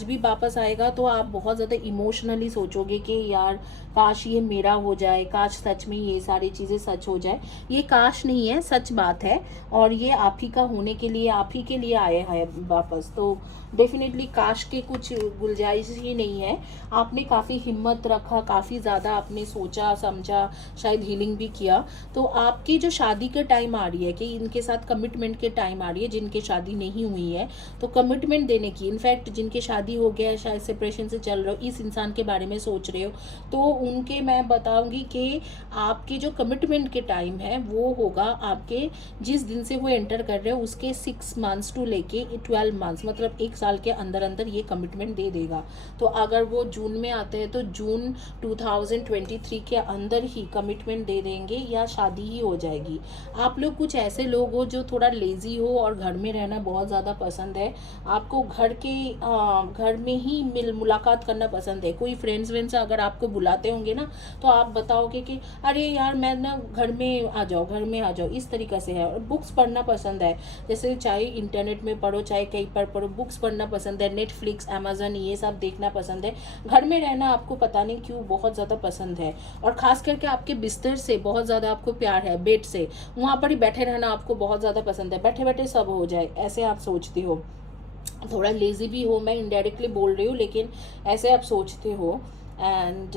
भी वापस आएगा तो आप बहुत ज़्यादा इमोशनली सोचोगे कि यार काश ये मेरा हो जाए, काश सच में ये सारी चीज़ें सच हो जाए। ये काश नहीं है, सच बात है, और ये आप ही का होने के लिए, आप ही के लिए आया है वापस। तो डेफिनेटली काश के कुछ गुंजाइश ही नहीं है। आपने काफ़ी हिम्मत रखा, काफ़ी ज़्यादा आपने सोचा समझा, शायद हीलिंग भी किया। तो आपकी जो शादी के टाइम आ रही है कि इनके साथ कमिटमेंट के टाइम आ रही है, जिनके शादी नहीं हुई है तो कमिटमेंट देने की, इनफैक्ट जिनके शादी हो गया है, शायद सेपरेशन से चल रहे हो, इस इंसान के बारे में सोच रहे हो, तो उनके मैं बताऊंगी कि आपके जो कमिटमेंट के टाइम है वो होगा आपके जिस दिन से वो एंटर कर रहे हो उसके 6 मंथ्स टू लेके 12 मंथ्स, मतलब 1 साल के अंदर अंदर ये कमिटमेंट दे देगा। तो अगर वो जून में आते हैं तो जून 2023 के अंदर ही कमिटमेंट दे देंगे या शादी ही हो जाएगी। आप लोग कुछ ऐसे लोग हो जो थोड़ा लेजी हो और घर में रहना बहुत ज़्यादा पसंद है, आपको घर में ही मुलाकात करना पसंद है। कोई फ्रेंड्स अगर आपको बुलाते होंगे ना तो आप बताओगे कि अरे यार मैं ना घर में आ जाओ, इस तरीक़े से है। और बुक्स पढ़ना पसंद है, जैसे चाहे इंटरनेट में पढ़ो चाहे कहीं पर पढ़ो, बुक्स पढ़ना पसंद है, नेटफ्लिक्स, अमेजन ये सब देखना पसंद है। घर में रहना आपको पता नहीं क्यों बहुत ज़्यादा पसंद है, और ख़ास करके आपके बिस्तर से बहुत ज़्यादा आपको प्यार है, बेड से, वहाँ पर ही बैठे रहना आपको बहुत ज़्यादा पसंद है, बैठे बैठे सब हो जाए ऐसे आप सोचते हो। थोड़ा लेज़ी भी हो, मैं इनडायरेक्टली बोल रही हूँ, लेकिन ऐसे आप सोचते हो। एंड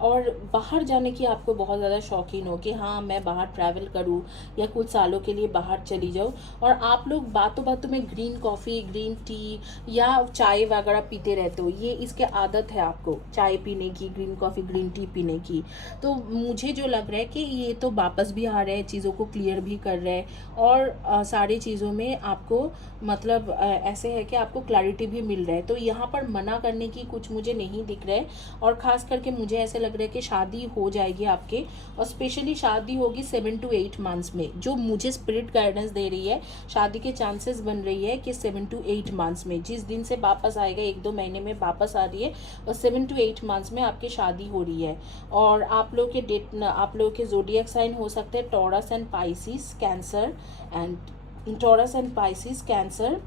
और बाहर जाने की आपको बहुत ज़्यादा शौकीन हो कि हाँ मैं बाहर ट्रैवल करूँ या कुछ सालों के लिए बाहर चली जाऊँ। और आप लोग बातों बातों में ग्रीन कॉफ़ी, ग्रीन टी या चाय वगैरह पीते रहते हो, ये इसके आदत है आपको चाय पीने की, ग्रीन कॉफ़ी, ग्रीन टी पीने की। तो मुझे जो लग रहा है कि ये तो वापस भी आ रहे हैं, चीज़ों को क्लियर भी कर रहे हैं, और सारी चीज़ों में आपको मतलब ऐसे है कि आपको क्लैरिटी भी मिल रहा है। तो यहाँ पर मना करने की कुछ मुझे नहीं दिख रहा है। और ख़ास करके मुझे ऐसे लग रहा है कि शादी हो जाएगी आपके, और स्पेशली शादी होगी 7 to 8 मंथ्स में, जो मुझे स्पिरिट गाइडेंस दे रही है। शादी के चांसेस बन रही है कि 7 to 8 मंथ्स में, जिस दिन से वापस आएगा 1-2 महीने में वापस आ रही है, और 7 to 8 मंथ्स में आपकी शादी हो रही है। और आप लोग के ज़ोडिएक साइन हो सकते हैं taurus and Pisces, cancer and taurus and Pisces, cancer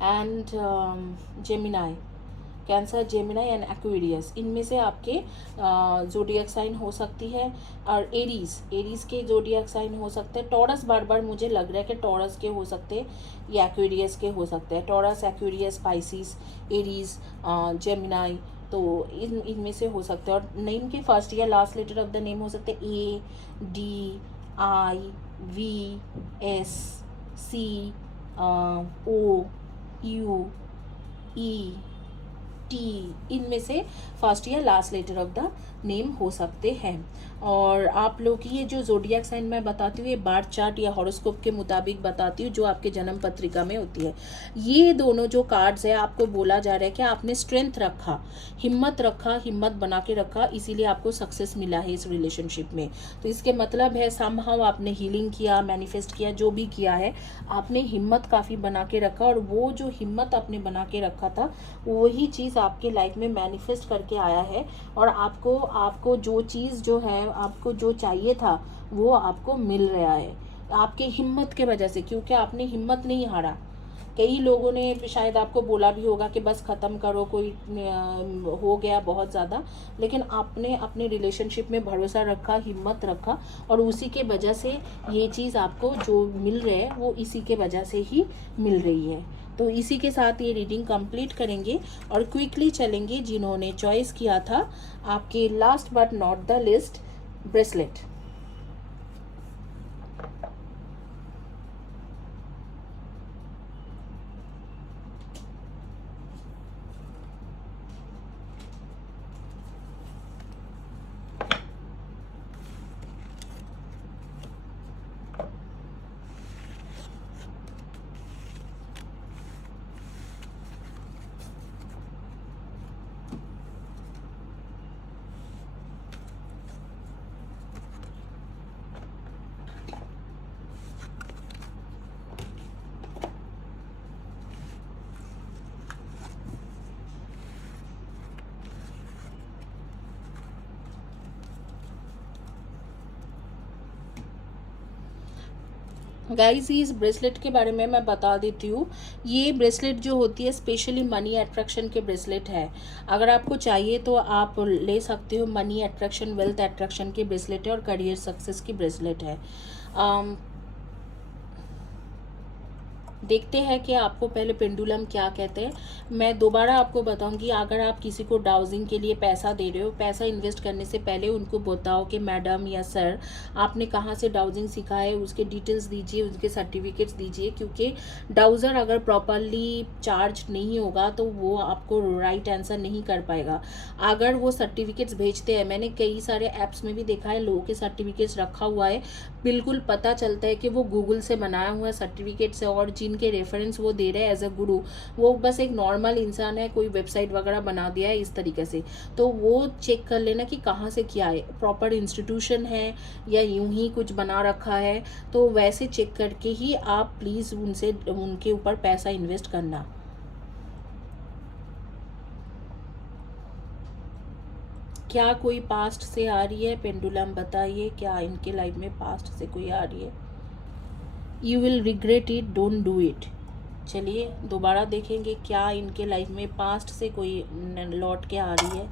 and Gemini, cancer, Gemini and Aquarius, इनमें से आपके जोडियक साइन हो सकती है। और एरीज के जोडियक साइन हो सकते हैं। टॉरस बार बार मुझे लग रहा है कि टॉरस के हो सकते हैं या एक्वेरियस के हो सकते हैं। Taurus, Aquarius, Pisces, Aries, Gemini, तो इनमें से हो सकते हैं। और नेम के फर्स्ट या last letter of the name हो सकते हैं A, D, I, V, S, C, O, U, E, T, इनमें से फर्स्ट या last letter of the name हो सकते हैं। और आप लोग की ये जो जोडियक साइन मैं बताती हूँ, ये बार्थ चार्ट या हॉरोस्कोप के मुताबिक बताती हूँ, जो आपके जन्म पत्रिका में होती है। ये दोनों जो कार्ड्स है, आपको बोला जा रहा है कि आपने स्ट्रेंथ रखा, हिम्मत बना के रखा, इसीलिए आपको सक्सेस मिला है इस रिलेशनशिप में। तो इसके मतलब है समहाउ आपने हीलिंग किया, मैनिफेस्ट किया, जो भी किया है, आपने हिम्मत काफ़ी बना के रखा। और वो जो हिम्मत आपने बना के रखा था, वही चीज़ आपके लाइफ में मैनिफेस्ट करके आया है। और आपको जो चीज़ जो है, आपको जो चाहिए था, वो आपको मिल रहा है आपके हिम्मत के वजह से, क्योंकि आपने हिम्मत नहीं हारा। कई लोगों ने शायद आपको बोला भी होगा कि बस ख़त्म करो, कोई हो गया बहुत ज़्यादा, लेकिन आपने अपने रिलेशनशिप में भरोसा रखा, हिम्मत रखा, और उसी के वजह से ये चीज़ आपको जो मिल रहा है, वो इसी के वजह से ही मिल रही है। तो इसी के साथ ये रीडिंग कंप्लीट करेंगे और क्विकली चलेंगे जिन्होंने चॉइस किया था आपके last but not the list, bracelet. Guys, इस ब्रेसलेट के बारे में मैं बता देती हूँ। ये ब्रेसलेट जो होती है स्पेशली मनी अट्रैक्शन के ब्रेसलेट है। अगर आपको चाहिए तो आप ले सकते हो। मनी अट्रैक्शन, वेल्थ अट्रैक्शन की ब्रेसलेट है और करियर सक्सेस की ब्रेसलेट है। देखते हैं कि आपको पहले पेंडुलम क्या कहते हैं। मैं दोबारा आपको बताऊंगी, अगर आप किसी को डाउजिंग के लिए पैसा दे रहे हो, पैसा इन्वेस्ट करने से पहले उनको बताओ कि मैडम या सर, आपने कहाँ से डाउजिंग सीखा है, उसके डिटेल्स दीजिए, उसके सर्टिफिकेट्स दीजिए। क्योंकि डाउजर अगर प्रॉपरली चार्ज नहीं होगा तो वो आपको राइट आंसर नहीं कर पाएगा। अगर वो सर्टिफिकेट्स भेजते हैं, मैंने कई सारे ऐप्स में भी देखा है, लोगों के सर्टिफिकेट्स रखा हुआ है, बिल्कुल पता चलता है कि वो गूगल से बनाया हुआ सर्टिफिकेट्स है, और जिनके रेफरेंस वो दे रहे हैं एज अ गुरु, वो बस एक नॉर्मल इंसान है, कोई वेबसाइट वगैरह बना दिया है इस तरीके से। तो वो चेक कर लेना कि कहाँ से किया है, प्रॉपर इंस्टीट्यूशन है या यूं ही कुछ बना रखा है। तो वैसे चेक करके ही आप प्लीज़ उनके ऊपर पैसा इन्वेस्ट करना। क्या कोई पास्ट से आ रही है? पेंडुलम बताइए, क्या इनके लाइफ में पास्ट से कोई आ रही है? You will regret it, don't do it. चलिए दोबारा देखेंगे, क्या इनके लाइफ में पास्ट से कोई लौट के आ रही है।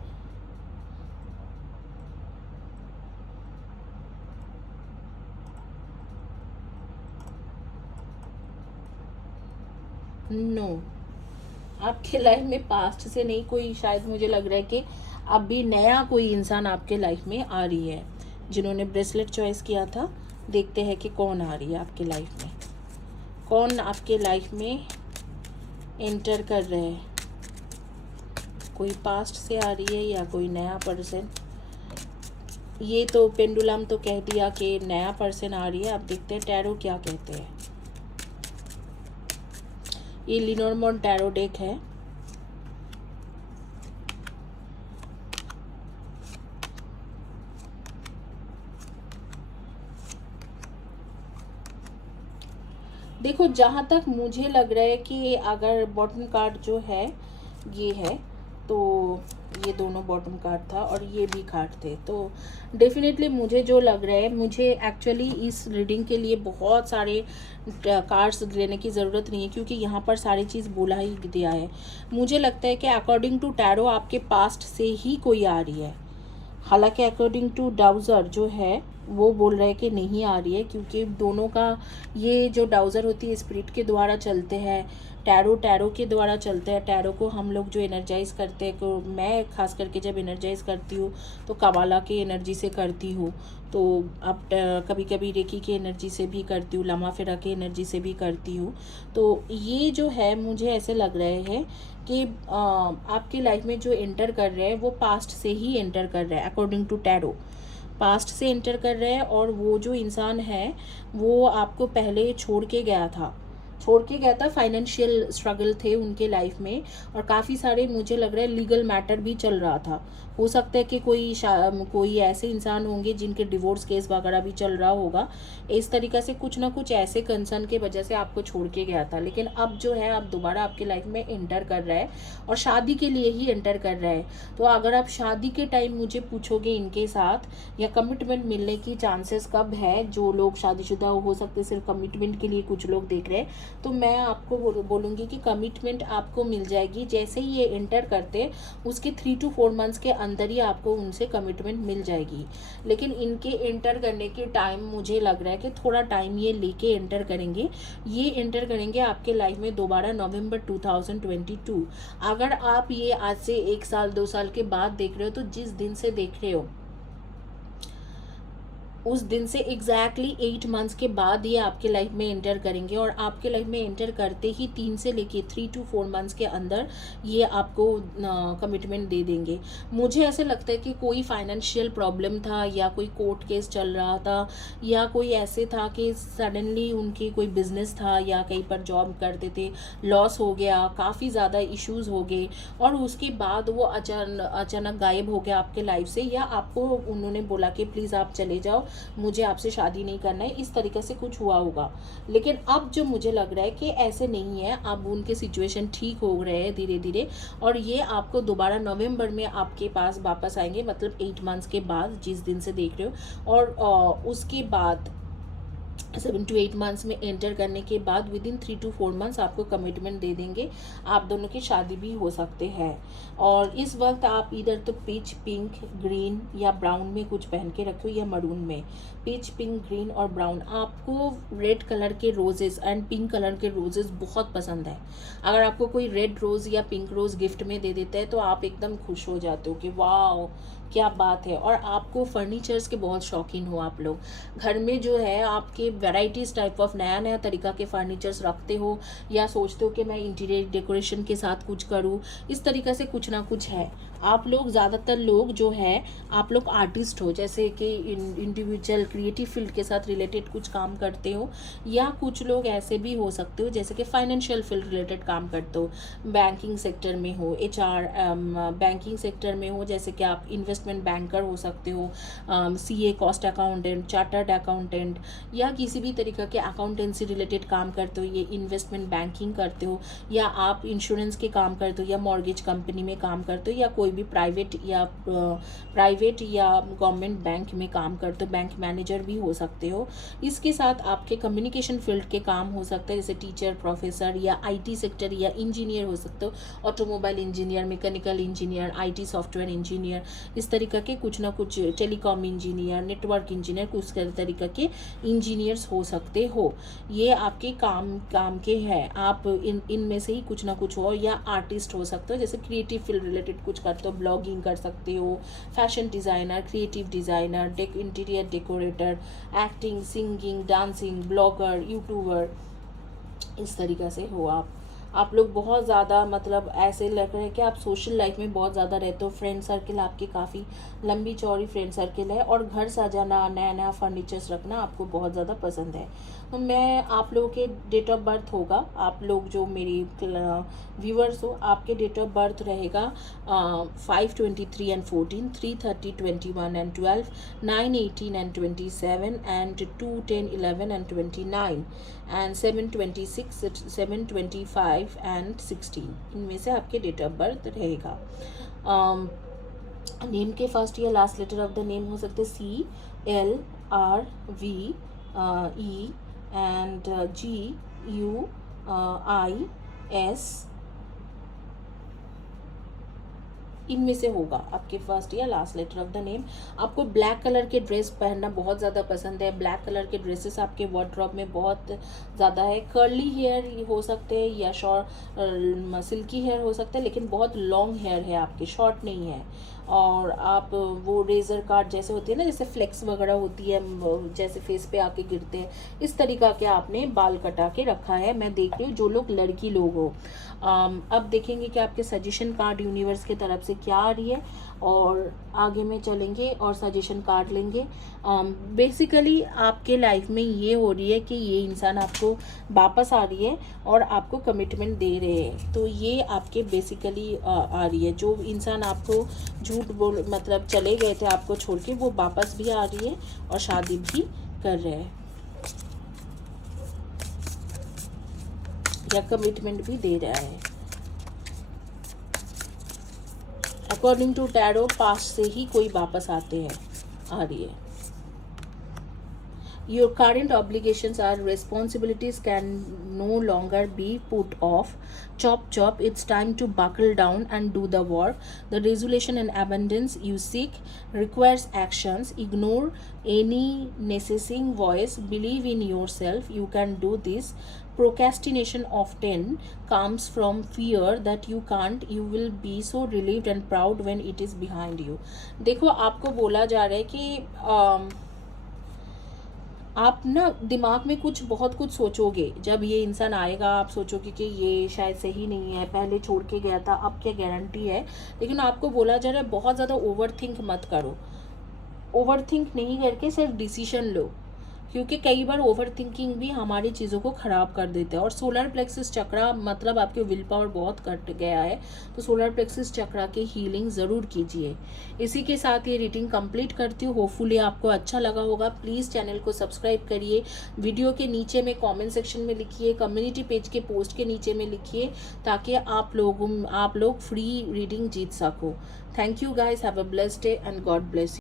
नो, आपके लाइफ में पास्ट से नहीं कोई, शायद मुझे लग रहा है कि अभी नया कोई इंसान आपके लाइफ में आ रही है। जिन्होंने ब्रेसलेट चॉइस किया था, देखते हैं कि कौन आ रही है आपके लाइफ में, कौन आपके लाइफ में एंटर कर रहे हैं। कोई पास्ट से आ रही है या कोई नया पर्सन? ये तो पेंडुलम तो कह दिया कि नया पर्सन आ रही है। अब देखते हैं टैरो क्या कहते हैं। ये लिनोरमॉन्ट टैरो डेक है। देखो, जहाँ तक मुझे लग रहा है कि अगर बॉटम कार्ड जो है ये है, तो ये दोनों बॉटम कार्ड था और ये भी कार्ड थे। तो डेफिनेटली मुझे जो लग रहा है, मुझे एक्चुअली इस रीडिंग के लिए बहुत सारे कार्ड्स लेने की ज़रूरत नहीं है, क्योंकि यहाँ पर सारी चीज़ बोला ही दिया है। मुझे लगता है कि अकॉर्डिंग टू टैरो आपके पास्ट से ही कोई आ रही है। हालांकि अकॉर्डिंग टू डाउज़र जो है वो बोल रहे हैं कि नहीं आ रही है, क्योंकि दोनों का ये जो डाउज़र होती है स्पिरिट के द्वारा चलते हैं, टैरो के द्वारा चलते हैं। टैरो को हम लोग जो एनर्जाइज करते हैं, को मैं खास करके जब एनर्जाइज करती हूँ तो कबाला की एनर्जी से करती हूँ। तो अब कभी कभी रेकी की एनर्जी से भी करती हूँ, लमा फेरा की एनर्जी से भी करती हूँ। तो ये जो है मुझे ऐसे लग रहे हैं कि आपकी लाइफ में जो एंटर कर रहे हैं वो पास्ट से ही एंटर कर रहे हैं। अकॉर्डिंग टू टैरो पास्ट से एंटर कर रहे हैं, और वो जो इंसान है वो आपको पहले छोड़ के गया था। फाइनेंशियल स्ट्रगल थे उनके लाइफ में, और काफ़ी सारे मुझे लग रहा है लीगल मैटर भी चल रहा था। हो सकता है कि कोई ऐसे इंसान होंगे जिनके डिवोर्स केस वगैरह भी चल रहा होगा। इस तरीक़ा से कुछ ना कुछ ऐसे कंसर्न के वजह से आपको छोड़ के गया था, लेकिन अब जो है अब दोबारा आपके लाइफ में एंटर कर रहा है, और शादी के लिए ही एंटर कर रहा है। तो अगर आप शादी के टाइम मुझे पूछोगे इनके साथ या कमिटमेंट मिलने की चांसेस कब है, जो लोग शादीशुदा हो सकते सिर्फ कमिटमेंट के लिए कुछ लोग देख रहे हैं, तो मैं आपको बोलूँगी कि कमिटमेंट आपको मिल जाएगी। जैसे ही ये एंटर करते उसके 3 to 4 मंथ्स के अंदर ही आपको उनसे कमिटमेंट मिल जाएगी। लेकिन इनके एंटर करने के टाइम मुझे लग रहा है कि थोड़ा टाइम ये लेके एंटर करेंगे। ये एंटर करेंगे आपके लाइफ में दोबारा नवंबर 2022। अगर आप ये आज से 1 साल 2 साल के बाद देख रहे हो, तो जिस दिन से देख रहे हो उस दिन से एग्जैक्टली 8 मंथ्स के बाद ये आपके लाइफ में एंटर करेंगे, और आपके लाइफ में एंटर करते ही 3 से लेके 3 to 4 मंथ्स के अंदर ये आपको कमिटमेंट दे देंगे। मुझे ऐसे लगता है कि कोई फाइनेंशियल प्रॉब्लम था, या कोई कोर्ट केस चल रहा था, या कोई ऐसे था कि सडनली उनकी कोई बिजनेस था या कहीं पर जॉब करते थे, लॉस हो गया, काफ़ी ज़्यादा इश्यूज़ हो गए, और उसके बाद वो अचानक गायब हो गया आपके लाइफ से, या आपको उन्होंने बोला कि प्लीज़ आप चले जाओ, मुझे आपसे शादी नहीं करना है, इस तरीके से कुछ हुआ होगा। लेकिन अब जो मुझे लग रहा है कि ऐसे नहीं है, अब उनके सिचुएशन ठीक हो रहे हैं धीरे धीरे, और ये आपको दोबारा नवंबर में आपके पास वापस आएंगे, मतलब 8 मंथ्स के बाद जिस दिन से देख रहे हो। और उसके बाद 7 to 8 मंथ्स में एंटर करने के बाद विदिन 3 to 4 मंथ्स आपको कमिटमेंट दे देंगे। आप दोनों की शादी भी हो सकते हैं। और इस वक्त आप इधर तो पीच, पिंक, ग्रीन या ब्राउन में कुछ पहन के रखो, या मरून में। पीच, पिंक, ग्रीन और ब्राउन। आपको रेड कलर के रोजेस एंड पिंक कलर के रोजेस बहुत पसंद है। अगर आपको कोई रेड रोज़ या पिंक रोज़ गिफ्ट में दे देता है तो आप एकदम खुश हो जाते हो कि वाह क्या बात है। और आपको फर्नीचर्स के बहुत शौकीन हो आप लोग, घर में जो है आपके वैराइटीज़ टाइप ऑफ नया नया तरीका के फर्नीचर्स रखते हो, या सोचते हो कि मैं इंटीरियर डेकोरेशन के साथ कुछ करूँ, इस तरीक़ा से कुछ ना कुछ है। आप लोग ज़्यादातर लोग जो है आप लोग आर्टिस्ट हो, जैसे कि इंडिविजुअल क्रिएटिव फील्ड के साथ रिलेटेड कुछ काम करते हो, या कुछ लोग ऐसे भी हो सकते हो जैसे कि फाइनेंशियल फील्ड रिलेटेड काम करते हो, बैंकिंग सेक्टर में हो, HR बैंकिंग सेक्टर में हो, जैसे कि आप इन्वेस्टमेंट बैंकर हो सकते हो, CA cost accountant, chartered accountant, या किसी भी तरीके के अकाउंटेंसी रिलेटेड काम करते हो, ये इन्वेस्टमेंट बैंकिंग करते हो, या आप इंश्योरेंस के काम करते हो, या मॉर्गेज कंपनी में काम करते हो, या कोई भी प्राइवेट या गवर्नमेंट बैंक में काम करते हो, बैंक मैनेजर भी हो सकते हो। इसके साथ आपके कम्युनिकेशन फील्ड के काम हो सकते हैं, जैसे टीचर, प्रोफेसर, या IT सेक्टर, या इंजीनियर हो सकते हो, automobile engineer, mechanical engineer, IT software engineer, इस तरीके के कुछ ना कुछ, टेलीकॉम इंजीनियर, नेटवर्क इंजीनियर, कुछ तरीके के इंजीनियर्स हो सकते हो। ये आपके काम के हैं, आप इनमें से ही कुछ ना कुछ हो। या आर्टिस्ट हो सकते हो, जैसे क्रिएटिव फील्ड रिलेटेड कुछ करते हो, ब्लॉगिंग कर सकते हो, fashion designer, creative designer, interior decorator, acting, singing, dancing, blogger, YouTuber, इस तरीक़े से हो आप लोग बहुत ज़्यादा, मतलब ऐसे लग रहा है कि आप सोशल लाइफ में बहुत ज़्यादा रहते हो। फ्रेंड सर्किल आपकी काफ़ी लंबी चौड़ी फ्रेंड सर्किल है, और घर सजाना, नया नया फर्नीचर्स रखना आपको बहुत ज़्यादा पसंद है। तो मैं आप लोगों के डेट ऑफ बर्थ होगा, आप लोग जो मेरी व्यूअर्स हो, आपके डेट ऑफ बर्थ रहेगा 5/23 and 14, 3/30, 21 and 12, 9/18 and 27, and 2/10, 11 and 29, and 7/26, 7/25, 5 and 16, इनमें से आपके डेट ऑफ बर्थ रहेगा। नेम के फर्स्ट या last letter of the name हो सकते CLRVE एंड GUIS, इनमें से होगा आपके फर्स्ट या last letter of the name. आपको ब्लैक कलर के ड्रेस पहनना बहुत ज़्यादा पसंद है। ब्लैक कलर के ड्रेसेस आपके वार्डरोब में बहुत ज़्यादा है। कर्ली हेयर हो सकते हैं या शॉर्ट सिल्की हेयर हो सकता है, लेकिन बहुत लॉन्ग हेयर है आपके, शॉर्ट नहीं है। और आप वो रेज़र काट जैसे होती है ना, जैसे फ्लेक्स वगैरह होती है, जैसे फेस पे आके गिरते हैं, इस तरीका के आपने बाल कटा के रखा है। मैं देख रही हूँ जो लोग लड़की लोग हो। अब देखेंगे कि आपके सजेशन कार्ड यूनिवर्स की तरफ से क्या आ रही है, और आगे में चलेंगे और सजेशन कार्ड लेंगे। बेसिकली आपके लाइफ में ये हो रही है कि ये इंसान आपको वापस आ रही है और आपको कमिटमेंट दे रहे हैं। तो ये आपके बेसिकली आ रही है। जो इंसान आपको झूठ बोल मतलब चले गए थे आपको छोड़ के, वो वापस भी आ रही है और शादी भी कर रहे हैं या कमिटमेंट भी दे रहा है। अकॉर्डिंग टू टैरो पास्ट से ही कोई वापस आते हैं, आ रही है। Your current obligations or responsibilities can no longer be put off. Chop chop, it's time to buckle down and do the work. The resolution and abundance you seek requires actions. Ignore any naysaying voice. Believe in yourself. You can do this. Procrastination often comes from fear that you can't. You will be so relieved and proud when it is behind you. देखो आपको बोला जा रहा है कि आप ना दिमाग में बहुत कुछ सोचोगे। जब ये इंसान आएगा आप सोचोगे कि ये शायद सही नहीं है, पहले छोड़ के गया था, अब क्या गारंटी है। लेकिन आपको बोला जा रहा है बहुत ज़्यादा ओवर थिंक मत करो। ओवर थिंक नहीं करके सिर्फ डिसीजन लो, क्योंकि कई बार ओवर थिंकिंग भी हमारी चीज़ों को ख़राब कर देता है। और सोलर प्लेक्सिस चक्रा मतलब आपके विल पावर बहुत कट गया है, तो सोलर प्लेक्सिस चक्रा की हीलिंग ज़रूर कीजिए। इसी के साथ ये रीडिंग कंप्लीट करती हूँ। होपफुली आपको अच्छा लगा होगा। प्लीज़ चैनल को सब्सक्राइब करिए। वीडियो के नीचे में कॉमेंट सेक्शन में लिखिए, कम्युनिटी पेज के पोस्ट के नीचे में लिखिए, ताकि आप लोग फ्री रीडिंग जीत सको। Thank you guys, have a blessed day and God bless you.